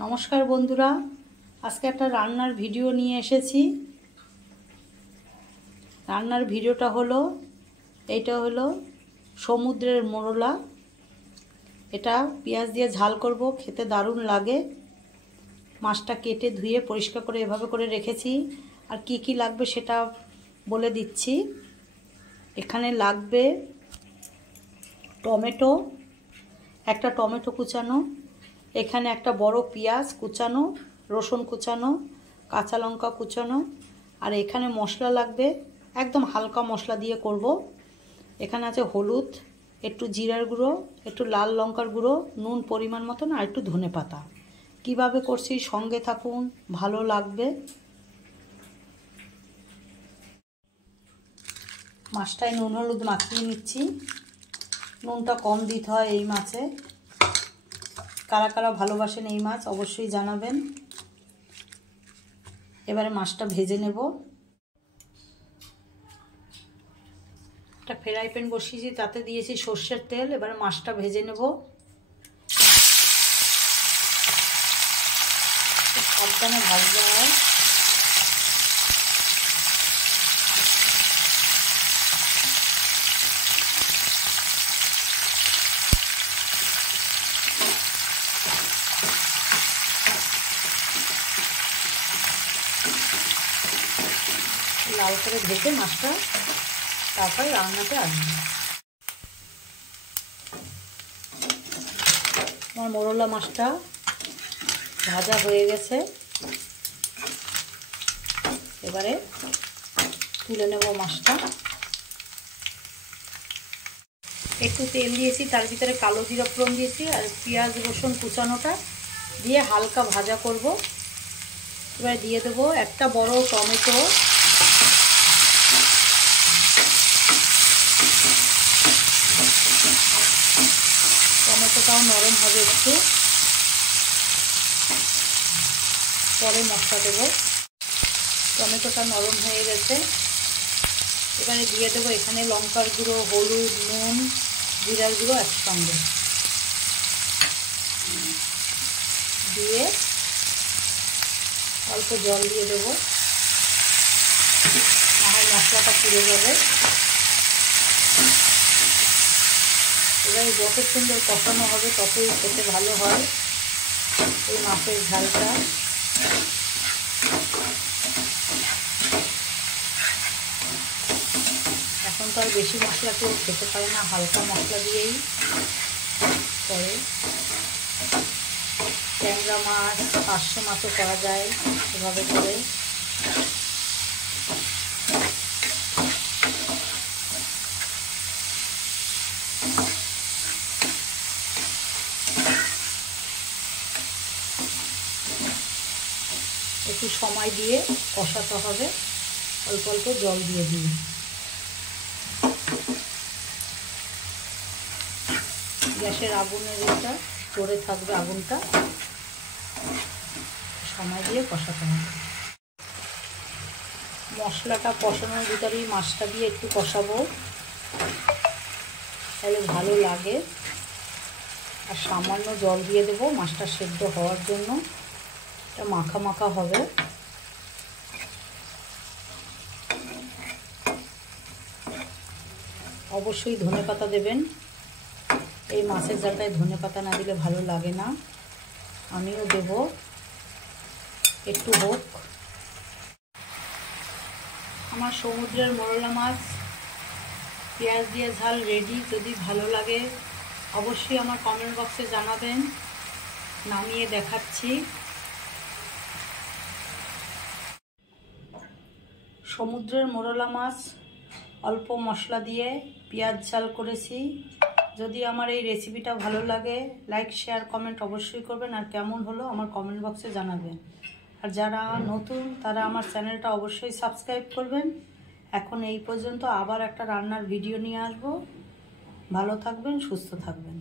নমস্কার বন্ধুরা, আজকে একটা রান্নার ভিডিও নিয়ে এসেছি। রান্নার ভিডিওটা হলো এইটা হলো সমুদ্রের মোরলা। এটা পেঁয়াজ দিয়ে ঝাল করব, খেতে দারুণ লাগে। মাছটা কেটে ধুয়ে পরিষ্কার করে এভাবে করে রেখেছি। আর কি কি লাগবে সেটা বলে দিচ্ছি। এখানে লাগবে টমেটো, একটা টমেটো কুচানো, এখানে একটা বড় পেঁয়াজ কুচানো, রসুন কুচানো, কাঁচা লঙ্কা কুচানো। আর এখানে মশলা লাগবে, একদম হালকা মশলা দিয়ে করব। এখানে আছে হলুদ, একটু জিরার গুঁড়ো, একটু লাল লঙ্কার গুঁড়ো, নুন পরিমাণ মতন, আর একটু ধনেপাতা। কিভাবে করছি সঙ্গে থাকুন, ভালো লাগবে। মাছটায় নুন হলুদ মাখিয়ে নিচ্ছি। নুনটা কম দিতে হয় এই মাছে। কারা কারা ভালোবাসেন এই মাছ অবশ্যই জানাবেন। এবারে মাছটা ভেজে নেব। একটা ফ্রাই প্যান বসিয়েছি, তাতে দিয়েছি সর্ষের তেল। এবারে মাছটা ভেজে নেব। সাবধানে ভাজতে হয়। লাল করে ভেজে মাছটা তারপর রান্নাতে আসবে। আমার মোরলা মাছটা ভাজা হয়ে গেছে। এবারে তুলে নেব মাছটা। একটু তেল দিয়েছি, তার ভিতরে কালো জিরা ফোড়ন দিয়েছি, আর পেঁয়াজ রসুন কুচানোটা দিয়ে হালকা ভাজা করব। এবার দিয়ে দেবো একটা বড় টমেটো, টমেটোটাও নরম হবে একটু, পরে মশলা দেবো। টমেটোটা নরম হয়ে গেছে। এবারে দিয়ে দেবো এখানে লঙ্কার গুঁড়ো, হলুদ, নুন, জিরার গুঁড়ো একসঙ্গে দিয়ে অল্প জল দিয়ে দেবো, নাহলে মশলাটা পুড়ে যাবে। এবারে যত সুন্দর কষানো হবে ততই খেতে ভালো হয় এই মাছের ঝালটা। এখন তো আর বেশি মশলা কেউ খেতে পারে না, হালকা মশলা দিয়েই করে। ট্যাংরা মাছ, পার্শে মাছও করা যায় এভাবে করে। একটু সময় দিয়ে কষাতে হবে, অল্প অল্প জল দিয়ে দিয়ে। গ্যাসের আগুনের এটা জোরে থাকবে, আগুনটা সময় দিয়ে কষাতে হবে। মশলাটা কষানোর ভিতরেই মাছটা দিয়ে একটু কষাবো, তাহলে ভালো লাগে। আর সামান্য জল দিয়ে দেবো মাছটা সেদ্ধ হওয়ার জন্য। এটা মাখা মাখা হবে। অবশ্যই ধনেপাতা দেবেন। এই মাছের ঝালটায় ধনেপাতা না দিলে ভালো লাগে না। আমিও দেব, একটু হোক। আমার সমুদ্রের মোরলা মাছ পেঁয়াজ দিয়ে ঝাল রেডি। যদি ভালো লাগে অবশ্যই আমার কমেন্ট বক্সে জানাবেন। নামিয়ে দেখাচ্ছি। সমুদ্রের মোরলা মাছ অল্প মশলা দিয়ে পেঁয়াজ ঝাল করেছি। যদি আমার এই রেসিপিটা ভালো লাগে লাইক শেয়ার কমেন্ট অবশ্যই করবেন। আর কেমন হলো আমার কমেন্ট বক্সে জানাবেন। আর যারা নতুন তারা আমার চ্যানেলটা অবশ্যই সাবস্ক্রাইব করবেন। এখন এই পর্যন্ত, আবার একটা রান্নার ভিডিও নিয়ে আসবো। ভালো থাকবেন, সুস্থ থাকবেন।